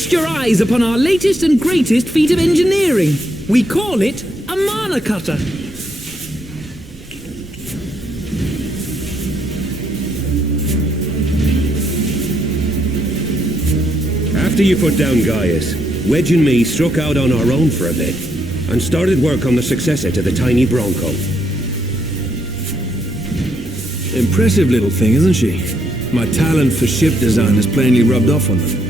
Feast your eyes upon our latest and greatest feat of engineering. We call it a mana cutter. After you put down Gaius, Wedge and me struck out on our own for a bit, and started work on the successor to the tiny Bronco. Impressive little thing, isn't she? My talent for ship design has plainly rubbed off on them.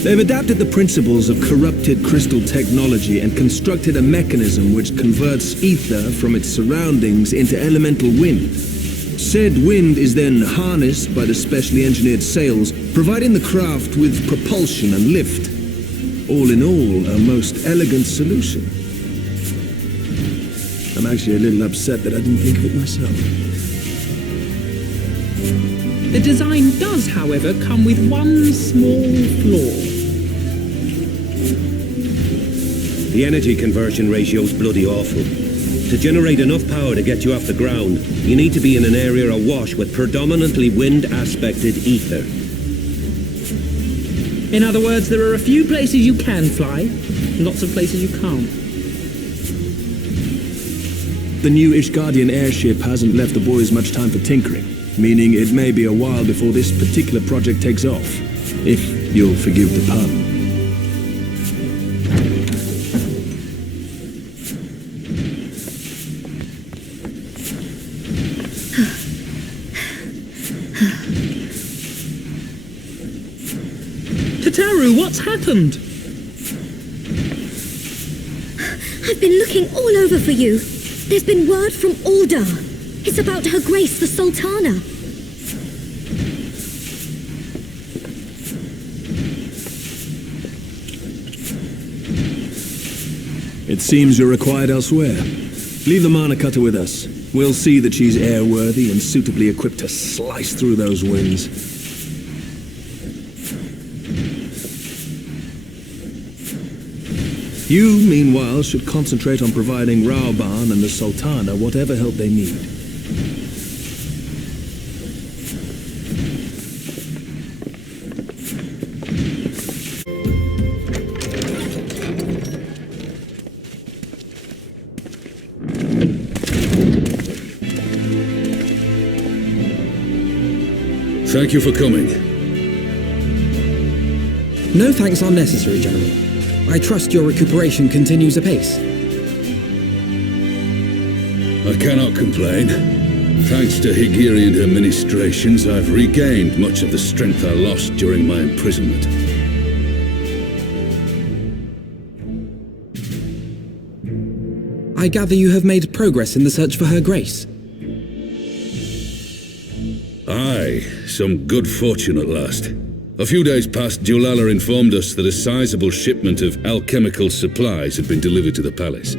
They've adapted the principles of corrupted crystal technology and constructed a mechanism which converts ether from its surroundings into elemental wind. Said wind is then harnessed by the specially engineered sails, providing the craft with propulsion and lift. All in all, a most elegant solution. I'm actually a little upset that I didn't think of it myself. The design does, however, come with one small flaw. The energy conversion ratio's bloody awful. To generate enough power to get you off the ground, you need to be in an area awash with predominantly wind-aspected ether. In other words, there are a few places you can fly, lots of places you can't. The new Ishgardian airship hasn't left the boys much time for tinkering, meaning it may be a while before this particular project takes off, if you'll forgive the pun. What's happened? I've been looking all over for you. There's been word from Ul'dah. It's about Her Grace the Sultana. It seems you're required elsewhere. Leave the mana cutter with us. We'll see that she's airworthy and suitably equipped to slice through those winds. You, meanwhile, should concentrate on providing Raoban and the Sultana whatever help they need. Thank you for coming. No thanks are necessary, General. I trust your recuperation continues apace. I cannot complain. Thanks to Higiri and her ministrations, I've regained much of the strength I lost during my imprisonment. I gather you have made progress in the search for Her Grace. Aye, some good fortune at last. A few days past, Julala informed us that a sizable shipment of alchemical supplies had been delivered to the palace.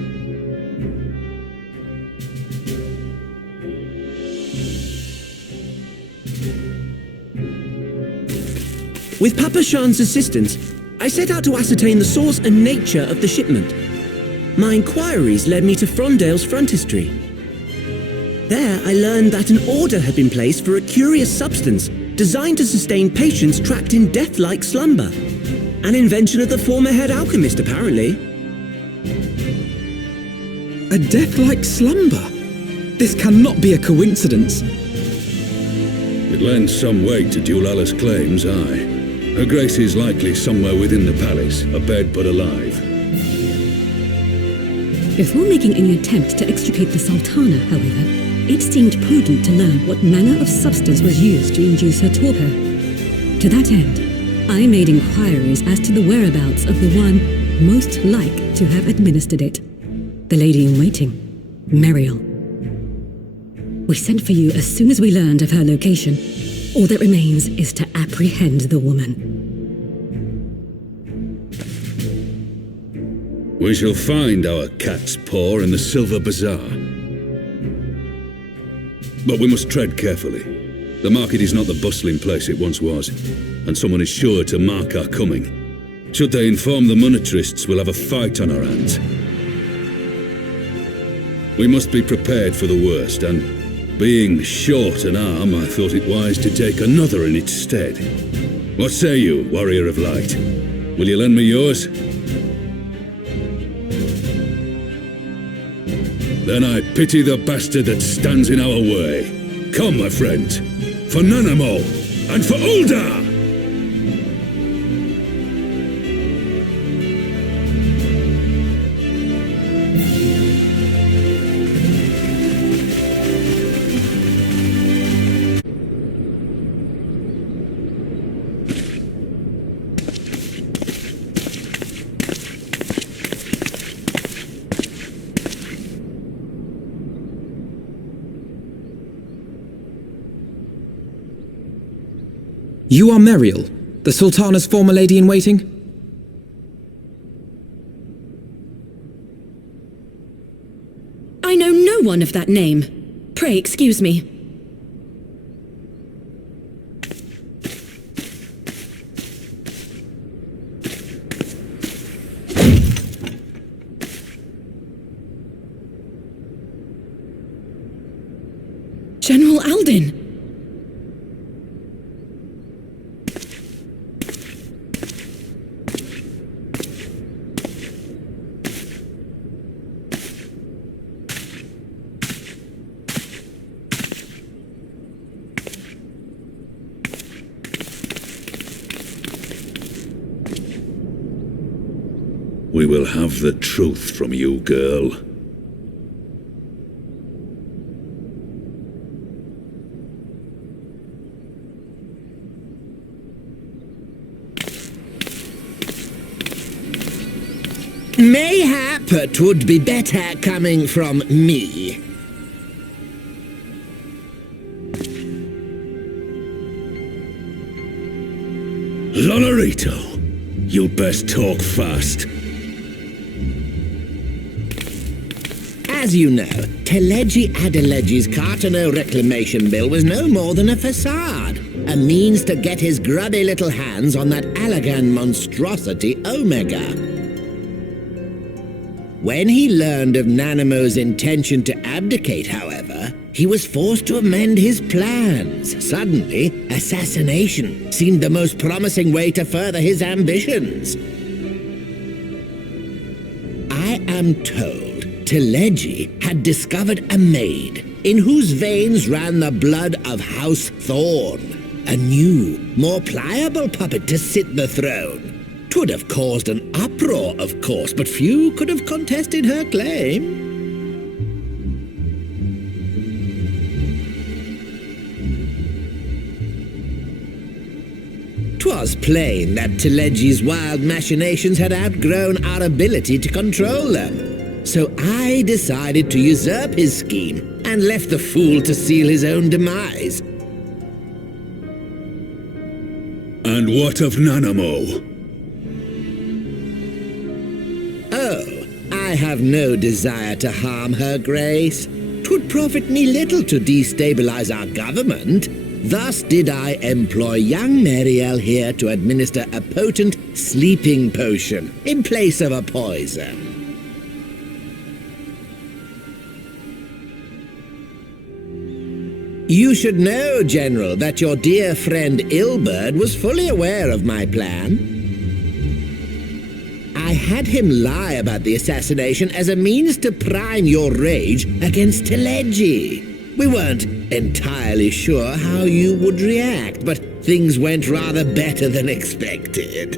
With Papa Shan's assistance, I set out to ascertain the source and nature of the shipment. My inquiries led me to Frondale's frontistery. There, I learned that an order had been placed for a curious substance designed to sustain patients trapped in death-like slumber. An invention of the former head alchemist, apparently. A death-like slumber? This cannot be a coincidence. It lends some weight to Julala's claims, aye. Her Grace is likely somewhere within the palace, abed but alive. Before making any attempt to extricate the Sultana, however, it seemed prudent to learn what manner of substance was used to induce her torpor. To that end, I made inquiries as to the whereabouts of the one most like to have administered it. The lady-in-waiting, Meriel. We sent for you as soon as we learned of her location. All that remains is to apprehend the woman. We shall find our cat's paw in the Silver Bazaar. But we must tread carefully. The market is not the bustling place it once was, and someone is sure to mark our coming. Should they inform the monetarists, we'll have a fight on our hands. We must be prepared for the worst, and Being short an arm, I thought it wise to take another in its stead. What say you, warrior of light? Will you lend me yours? Then I pity the bastard that stands in our way. Come, my friends, for Nanamo and for Ul'dah! You are Meriel, the Sultana's former lady-in-waiting? I know no one of that name. Pray excuse me. General Alden! We will have the truth from you, girl. Mayhap it would be better coming from me. Lonorito, you best talk fast. As you know, Teleji Adeleji's Cartano reclamation bill was no more than a facade, a means to get his grubby little hands on that Allagan monstrosity Omega. When he learned of Nanamo's intention to abdicate, however, he was forced to amend his plans. Suddenly, assassination seemed the most promising way to further his ambitions. I am told Teleji had discovered a maid in whose veins ran the blood of House Thorn, a new, more pliable puppet to sit the throne. 'Twould have caused an uproar, of course, but few could have contested her claim. 'Twas plain that Teleji's wild machinations had outgrown our ability to control them. So I decided to usurp his scheme and left the fool to seal his own demise. And what of Nanamo? Oh, I have no desire to harm her grace. 'Twould profit me little to destabilize our government. Thus did I employ young Meriel here to administer a potent sleeping potion in place of a poison. You should know, General, that your dear friend Ilberd was fully aware of my plan. I had him lie about the assassination as a means to prime your rage against Teleji. We weren't entirely sure how you would react, but things went rather better than expected.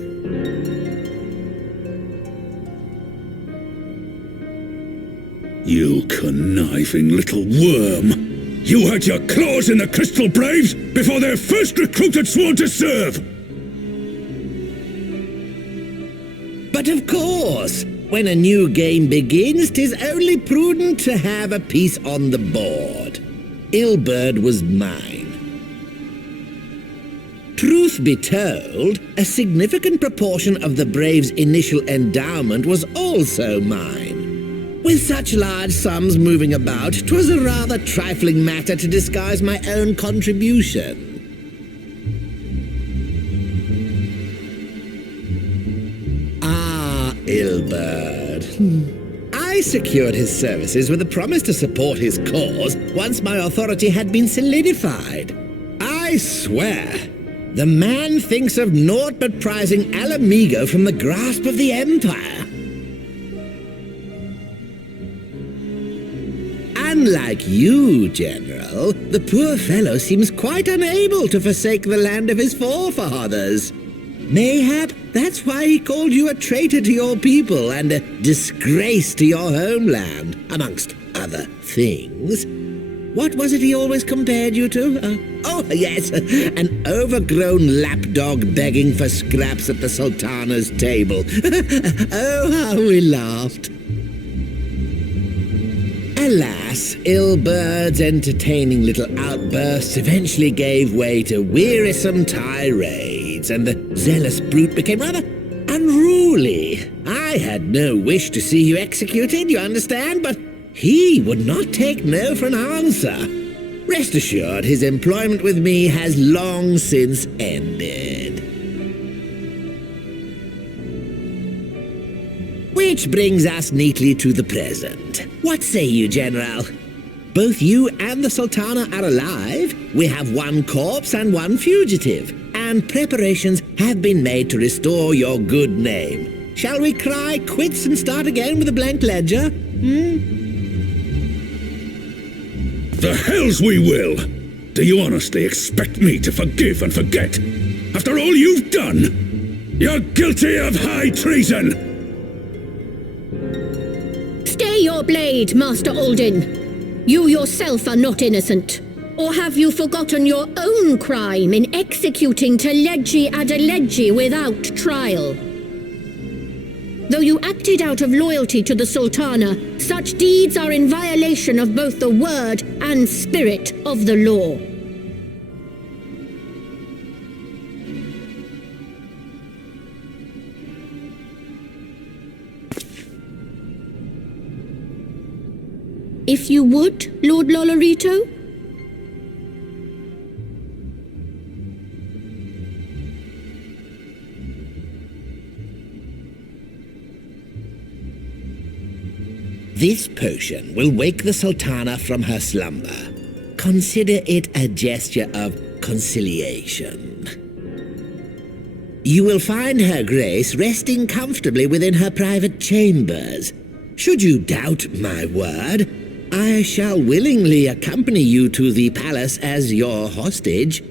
You conniving little worm! You had your claws in the Crystal Braves before their first recruit had sworn to serve! But of course, when a new game begins, 'tis only prudent to have a piece on the board. Ilberd was mine. Truth be told, a significant proportion of the Braves' initial endowment was also mine. With such large sums moving about, 'twas a rather trifling matter to disguise my own contribution. Ah, Ilberd. I I secured his services with a promise to support his cause once my authority had been solidified. I swear, the man thinks of naught but prizing Alamigo from the grasp of the Empire. Unlike you, General, the poor fellow seems quite unable to forsake the land of his forefathers. Mayhap that's why he called you a traitor to your people and a disgrace to your homeland, amongst other things. What was it he always compared you to? Oh, yes, an overgrown lapdog begging for scraps at the Sultana's table. Oh, how we laughed. Alas, Ilbird's entertaining little outbursts eventually gave way to wearisome tirades, and the zealous brute became rather unruly. I had no wish to see you executed, you understand, but he would not take no for an answer. Rest assured, his employment with me has long since ended. Which brings us neatly to the present. What say you, General? Both you and the Sultana are alive. We have one corpse and one fugitive, and preparations have been made to restore your good name. Shall we cry quits and start again with a blank ledger? The hells we will! Do you honestly expect me to forgive and forget? After all you've done? You're guilty of high treason! Stay your blade, Master Alden. You yourself are not innocent. Or have you forgotten your own crime in executing Teleji Adeleji without trial? Though you acted out of loyalty to the Sultana, such deeds are in violation of both the word and spirit of the law. If you would, Lord Lolorito? This potion will wake the Sultana from her slumber. Consider it a gesture of conciliation. You will find Her Grace resting comfortably within her private chambers. Should you doubt my word, I shall willingly accompany you to the palace as your hostage.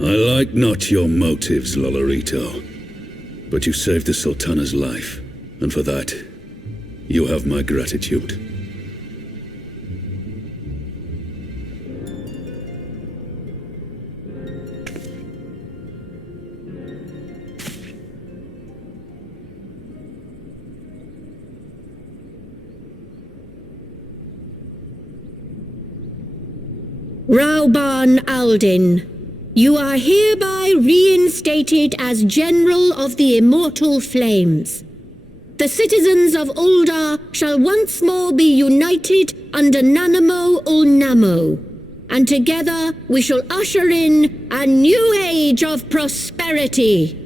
I like not your motives, Lolorito. But you saved the Sultana's life, and for that, you have my gratitude. Rauban Aldin, you are hereby reinstated as General of the Immortal Flames. The citizens of Ul'dah shall once more be united under Nanamo Ul'namo, and together we shall usher in a new age of prosperity.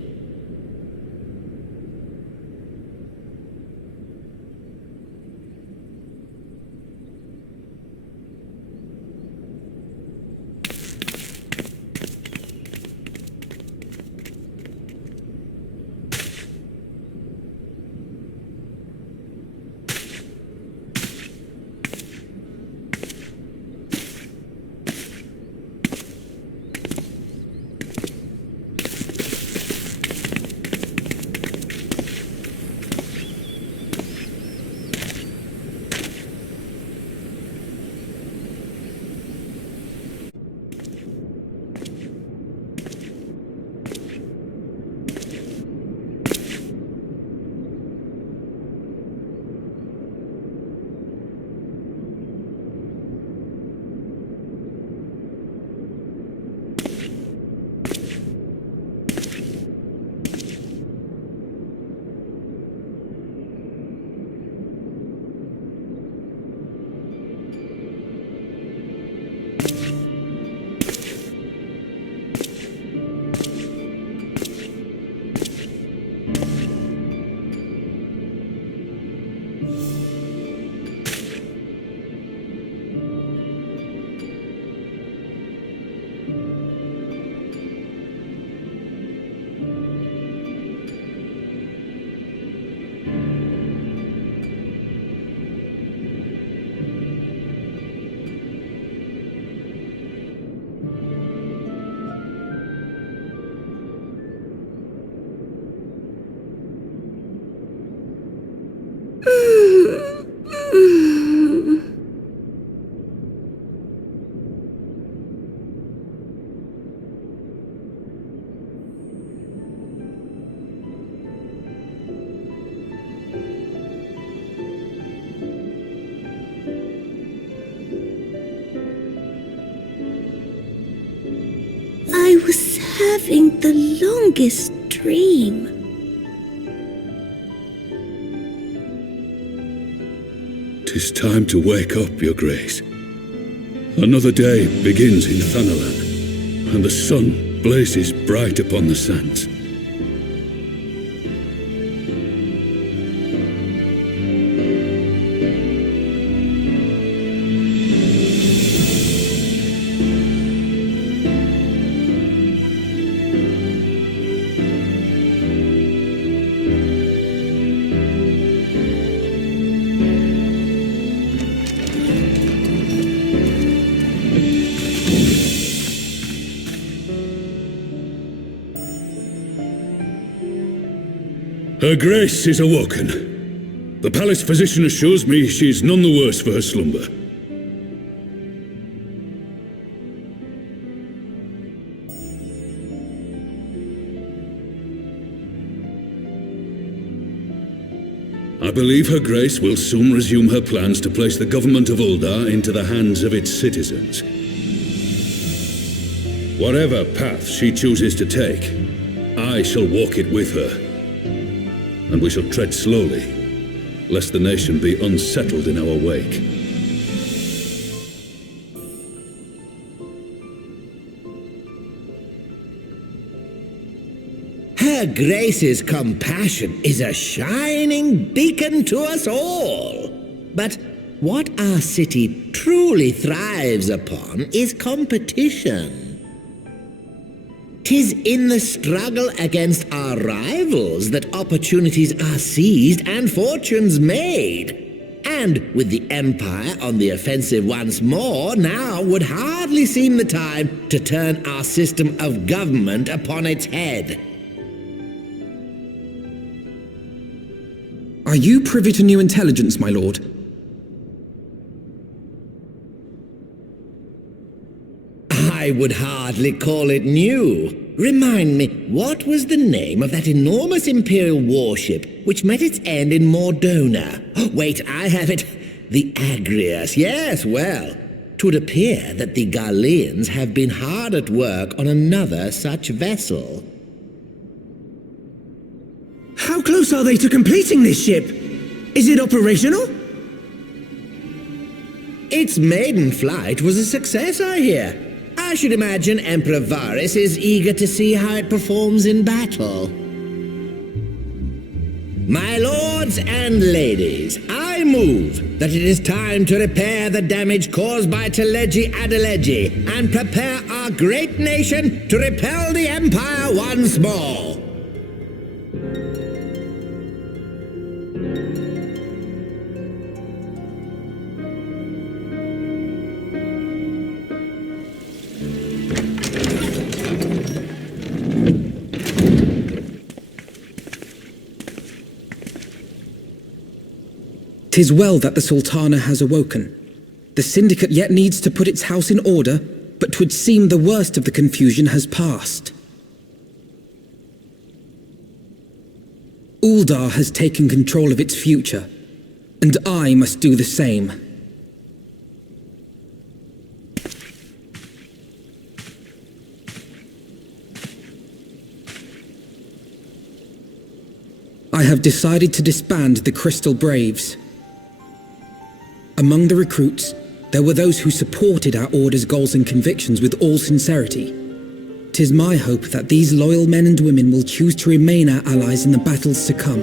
strongest dream. "'Tis time to wake up, Your Grace. Another day begins in Thanalan, and the sun blazes bright upon the sands. Her Grace is awoken. The palace physician assures me she is none the worse for her slumber. I believe Her Grace will soon resume her plans to place the government of Ul'dah into the hands of its citizens. Whatever path she chooses to take, I shall walk it with her. And we shall tread slowly, lest the nation be unsettled in our wake. Her Grace's compassion is a shining beacon to us all. But what our city truly thrives upon is competition. 'Tis in the struggle against our rivals that opportunities are seized and fortunes made. And with the Empire on the offensive once more, now would hardly seem the time to turn our system of government upon its head. Are you privy to new intelligence, my lord? I would hardly call it new. Remind me, what was the name of that enormous Imperial warship which met its end in Mordona? Wait, I have it. The Agrius, yes, well. 'Twould appear that the Garleans have been hard at work on another such vessel. How close are they to completing this ship? Is it operational? Its maiden flight was a success, I hear. I should imagine Emperor Varys is eager to see how it performs in battle. My lords and ladies, I move that it is time to repair the damage caused by Teleji Adeleji and prepare our great nation to repel the Empire once more. "'Tis well that the Sultana has awoken. The Syndicate yet needs to put its house in order, but 'twould seem the worst of the confusion has passed. Ul'dah has taken control of its future, and I must do the same. I have decided to disband the Crystal Braves. Among the recruits, there were those who supported our Order's goals and convictions with all sincerity. 'Tis my hope that these loyal men and women will choose to remain our allies in the battles to come.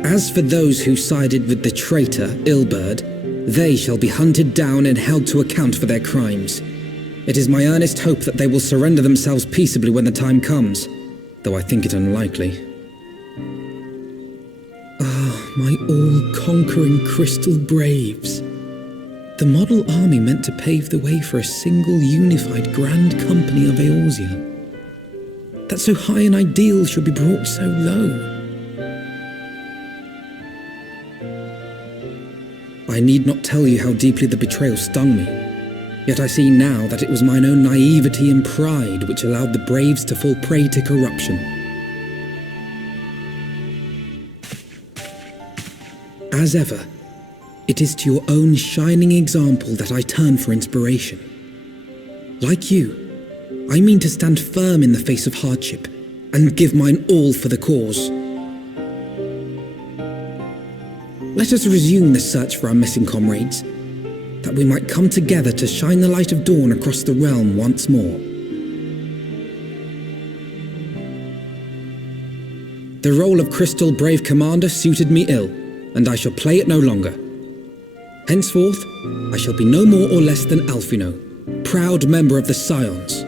As for those who sided with the traitor, Ilberd, they shall be hunted down and held to account for their crimes. It is my earnest hope that they will surrender themselves peaceably when the time comes, though I think it unlikely. My all-conquering Crystal Braves. The model army meant to pave the way for a single unified Grand Company of Eorzea. That so high an ideal should be brought so low. I need not tell you how deeply the betrayal stung me. Yet I see now that it was mine own naivety and pride which allowed the Braves to fall prey to corruption. As ever, it is to your own shining example that I turn for inspiration. Like you, I mean to stand firm in the face of hardship and give mine all for the cause. Let us resume the search for our missing comrades, that we might come together to shine the light of dawn across the realm once more. The role of Crystal Brave Commander suited me ill, and I shall play it no longer. Henceforth, I shall be no more or less than Alphino, proud member of the Scions.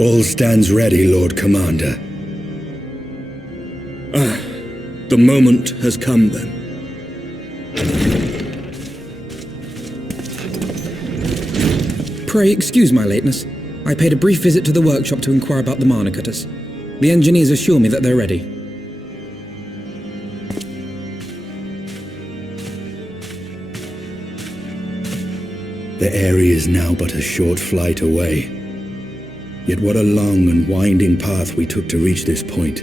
All stands ready, Lord Commander. The moment has come then. Pray excuse my lateness. I paid a brief visit to the workshop to inquire about the mana cutters. The engineers assure me that they're ready. The Aery is now but a short flight away. Yet what a long and winding path we took to reach this point.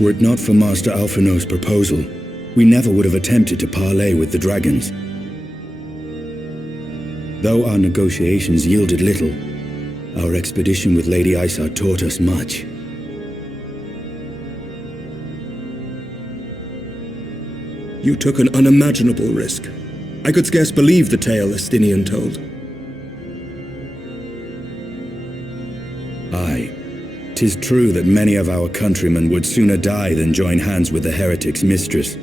Were it not for Master Alphino's proposal, we never would have attempted to parley with the dragons. Though our negotiations yielded little, Our expedition with Lady Isar taught us much. You took an unimaginable risk. I could scarce believe the tale Estinian told. Aye. 'Tis true that many of our countrymen would sooner die than join hands with the heretic's mistress.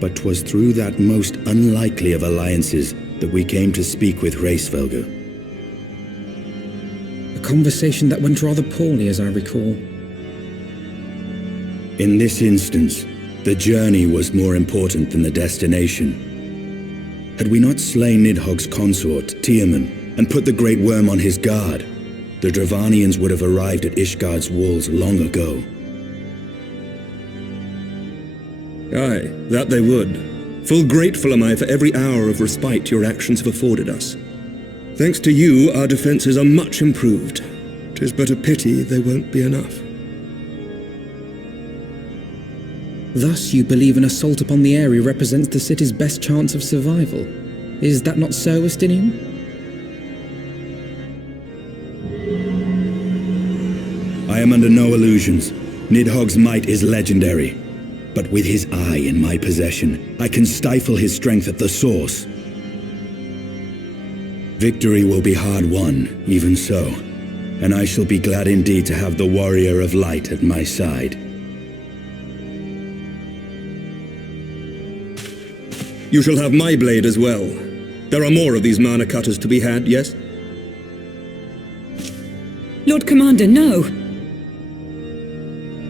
But 'twas through that most unlikely of alliances that we came to speak with Hraesvelgr. A conversation that went rather poorly, as I recall. In this instance, the journey was more important than the destination. Had we not slain Nidhogg's consort, Tiaman, and put the Great Worm on his guard, the Dravanians would have arrived at Ishgard's walls long ago. Aye, that they would. Full grateful am I for every hour of respite your actions have afforded us. Thanks to you, our defenses are much improved. 'Tis but a pity they won't be enough. Thus you believe an assault upon the Aery represents the city's best chance of survival. Is that not so, Estinian? I am under no illusions. Nidhogg's might is legendary. But with his eye in my possession, I can stifle his strength at the source. Victory will be hard won, even so. And I shall be glad indeed to have the Warrior of Light at my side. You shall have my blade as well. There are more of these mana cutters to be had, yes? Lord Commander, no!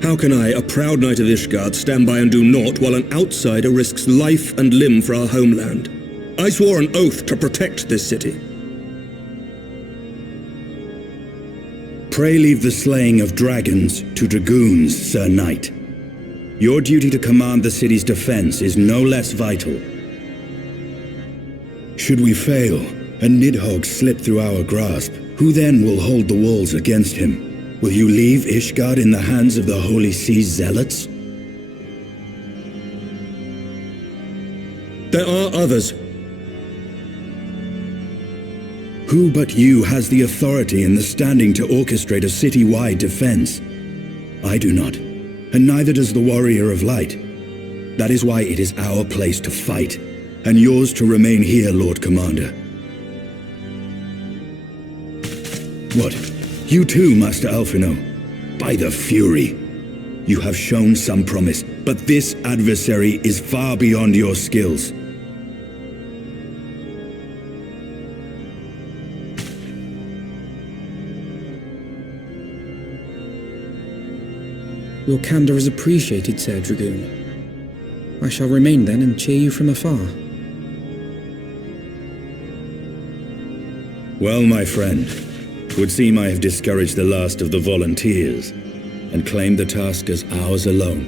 How can I, a proud knight of Ishgard, stand by and do naught while an outsider risks life and limb for our homeland? I swore an oath to protect this city. Pray leave the slaying of dragons to dragoons, Sir Knight. Your duty to command the city's defense is no less vital. Should we fail, and Nidhogg slip through our grasp, who then will hold the walls against him? Will you leave Ishgard in the hands of the Holy Sea's zealots? There are others. Who but you has the authority and the standing to orchestrate a city-wide defense? I do not, and neither does the Warrior of Light. That is why it is our place to fight, and yours to remain here, Lord Commander. What? You too, Master Alphino? By the Fury! You have shown some promise, but this adversary is far beyond your skills. Your candor is appreciated, Sir Dragoon. I shall remain then and cheer you from afar. Well, my friend, 'twould seem I have discouraged the last of the volunteers, and claimed the task as ours alone.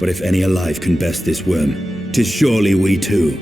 But if any alive can best this worm, 'tis surely we too.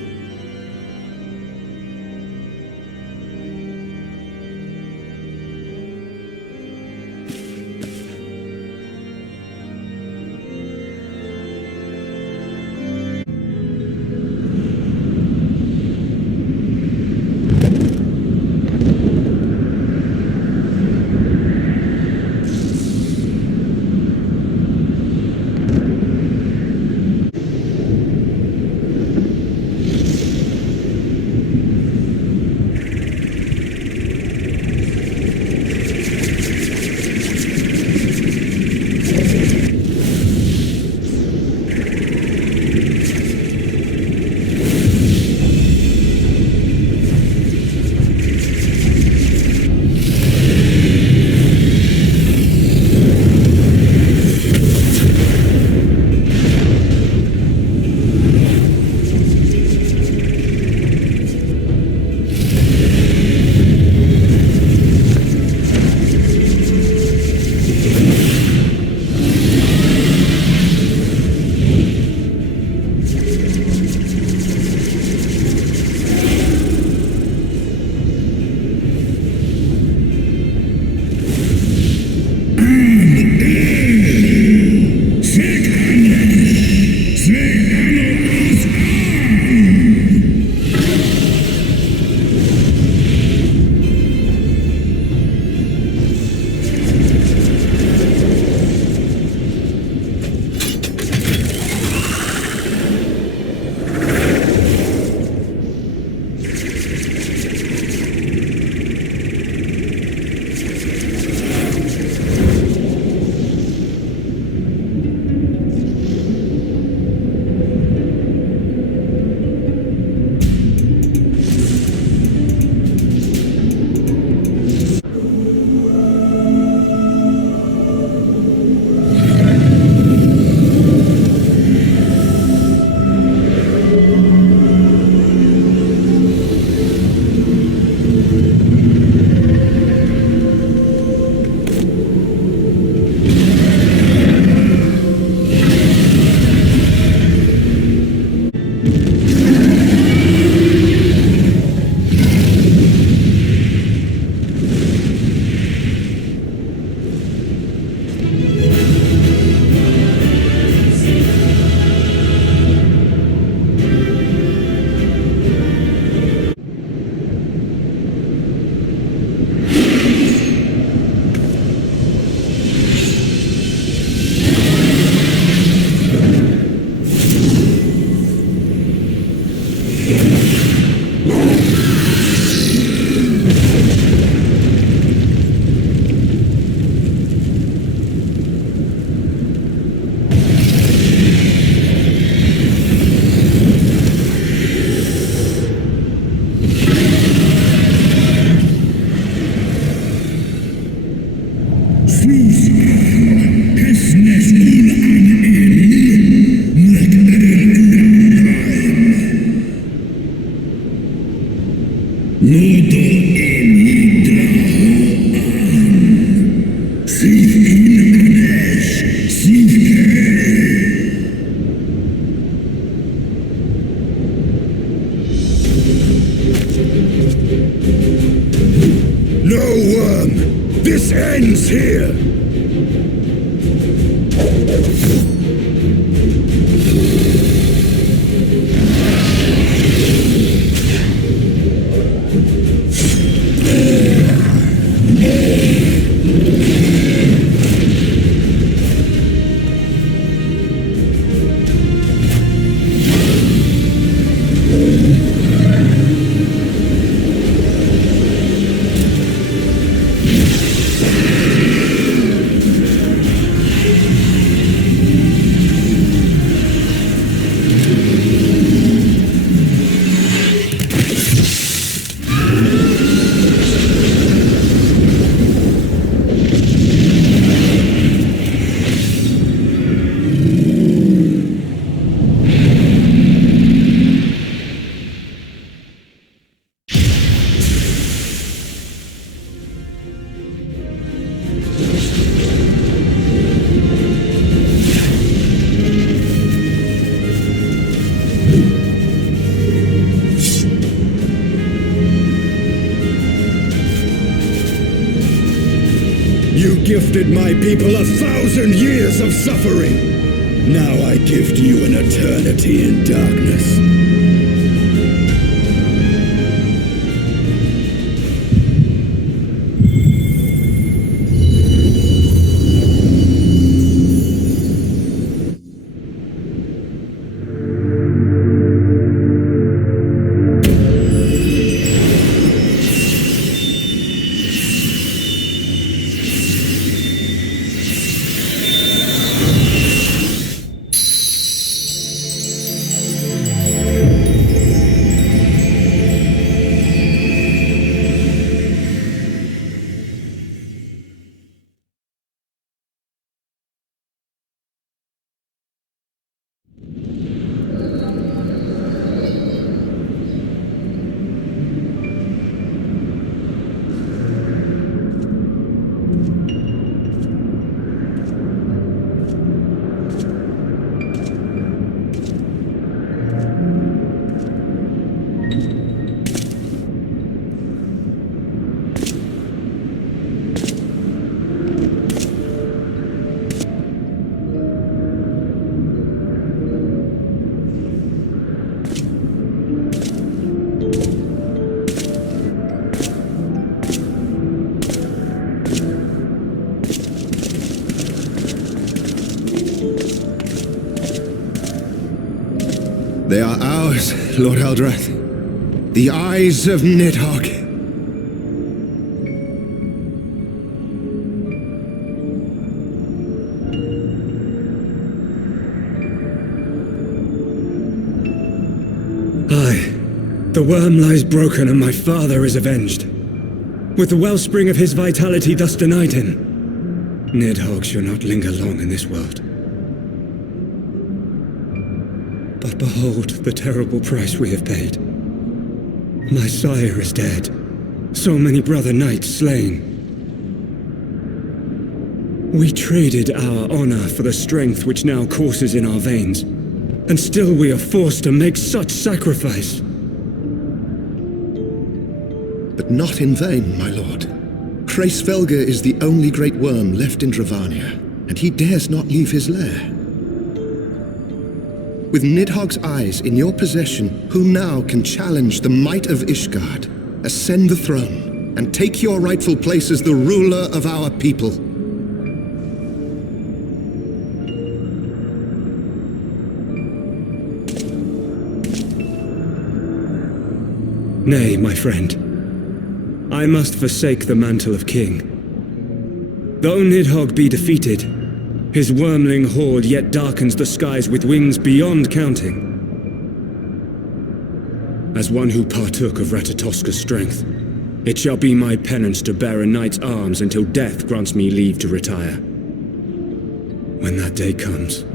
Gifted my people 1,000 years of suffering. Now I gift you an eternity in darkness. They are ours, Lord Eldrath. The eyes of Nidhogg. Aye. The worm lies broken and my father is avenged. With the wellspring of his vitality thus denied him, Nidhogg shall not linger long in this world. But behold the terrible price we have paid. My sire is dead. So many brother knights slain. We traded our honor for the strength which now courses in our veins, and still we are forced to make such sacrifice. But not in vain, my lord. Hraesvelgr is the only great worm left in Dravania, and he dares not leave his lair. With Nidhogg's eyes in your possession, who now can challenge the might of Ishgard, ascend the throne, and take your rightful place as the ruler of our people? Nay, my friend. I must forsake the mantle of king. Though Nidhogg be defeated, his wormling horde yet darkens the skies with wings beyond counting. As one who partook of Ratatoska's strength, it shall be my penance to bear a knight's arms until death grants me leave to retire. When that day comes,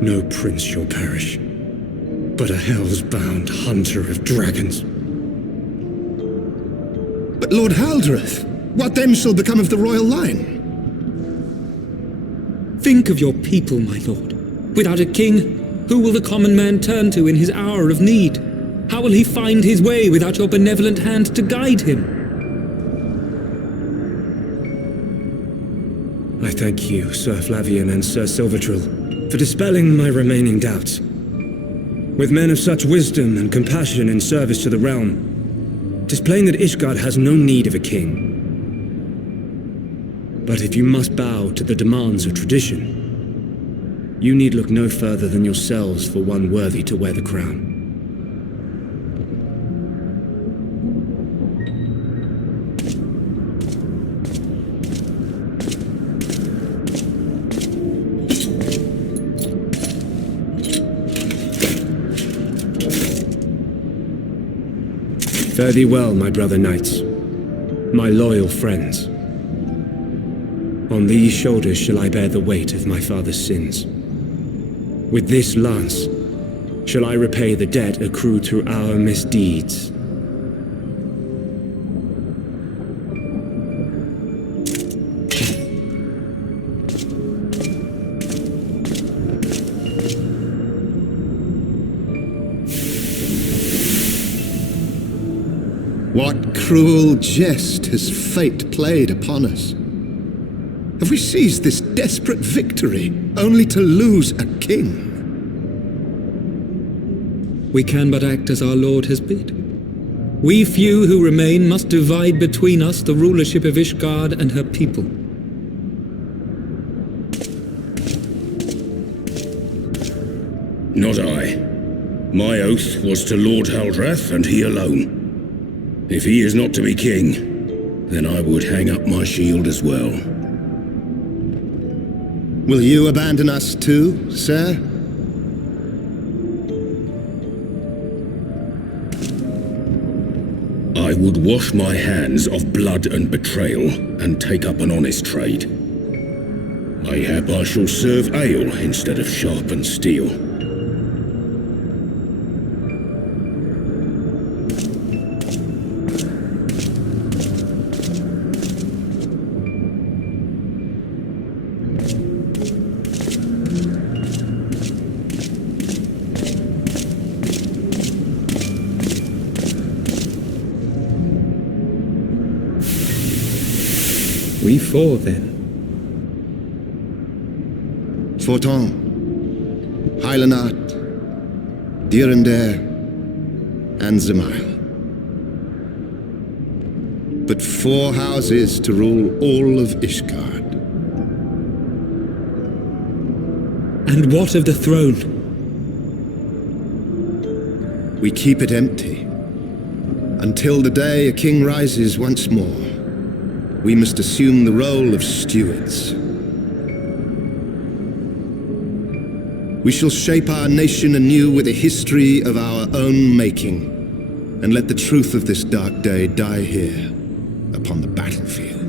no prince shall perish, but a hell's-bound hunter of dragons. But Lord Haldreth, what then shall become of the royal line? Think of your people, my lord. Without a king, who will the common man turn to in his hour of need? How will he find his way without your benevolent hand to guide him? I thank you, Sir Flavian and Sir Silvertrill, for dispelling my remaining doubts. With men of such wisdom and compassion in service to the realm, it is plain that Ishgard has no need of a king. But if you must bow to the demands of tradition, you need look no further than yourselves for one worthy to wear the crown. Fare thee well, my brother knights, my loyal friends. On these shoulders shall I bear the weight of my father's sins. With this lance shall I repay the debt accrued through our misdeeds. What cruel jest has fate played upon us? Have we seized this desperate victory only to lose a king? We can but act as our lord has bid. We few who remain must divide between us the rulership of Ishgard and her people. Not I. My oath was to Lord Ul'dah and he alone. If he is not to be king, then I would hang up my shield as well. Will you abandon us too, sir? I would wash my hands of blood and betrayal and take up an honest trade. Mayhap I shall serve ale instead of sharpened steel. We four, then. Fortin, Heilenat, Dirinder, and Zemail. But 4 houses to rule all of Ishgard. And what of the throne? We keep it empty. Until the day a king rises once more. We must assume the role of stewards. We shall shape our nation anew with a history of our own making, and let the truth of this dark day die here, upon the battlefield.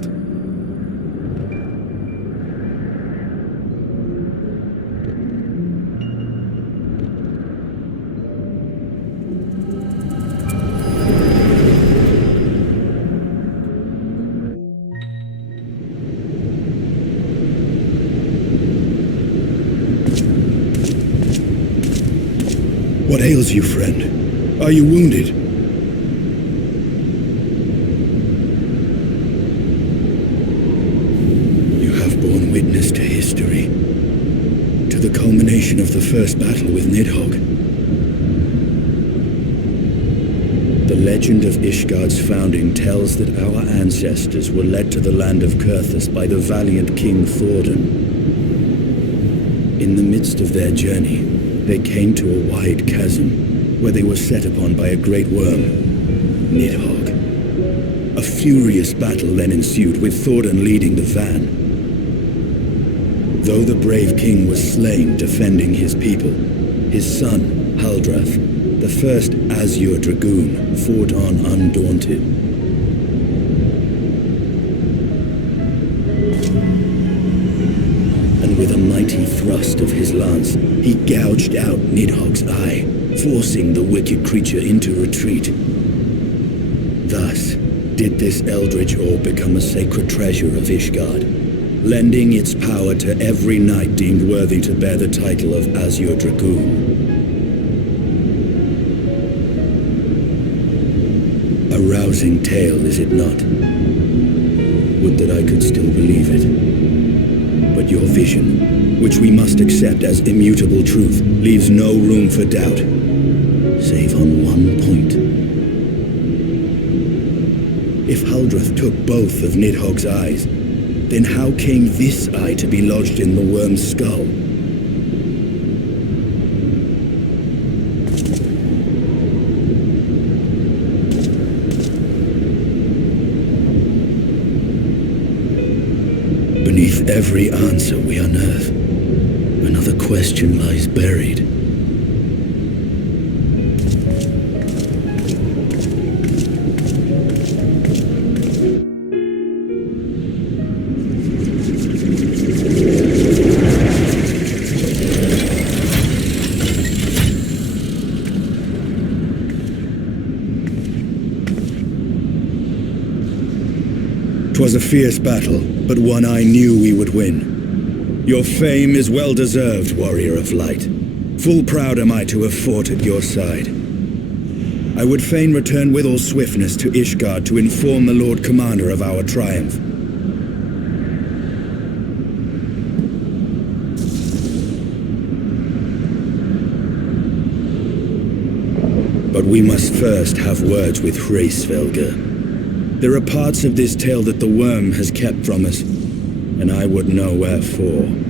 What ails you, friend? Are you wounded? You have borne witness to history, to the culmination of the first battle with Nidhogg. The legend of Ishgard's founding tells that our ancestors were led to the land of Kurthus by the valiant King Thordan. In the midst of their journey, they came to a wide chasm, where they were set upon by a great worm, Nidhogg. A furious battle then ensued, with Thordan leading the van. Though the brave king was slain defending his people, his son, Ul'dah, the first Azure Dragoon, fought on undaunted. And with a mighty thrust of his lance, he gouged out Nidhogg's eye, forcing the wicked creature into retreat. Thus did this eldritch orb become a sacred treasure of Ishgard, lending its power to every knight deemed worthy to bear the title of Azure Dragoon. A rousing tale, is it not? Would that I could still believe it. your vision, which we must accept as immutable truth, leaves no room for doubt, save on one point. If Huldreth took both of Nidhogg's eyes, then how came this eye to be lodged in the worm's skull? Beneath every answer we unearth, another question lies buried. 'Twas a fierce battle, but one I knew we would win. Your fame is well deserved, warrior of light. Full proud am I to have fought at your side. I would fain return with all swiftness to Ishgard to inform the Lord Commander of our triumph. But we must first have words with Hraesvelgr. There are parts of this tale that the worm has kept from us, and I would know wherefore.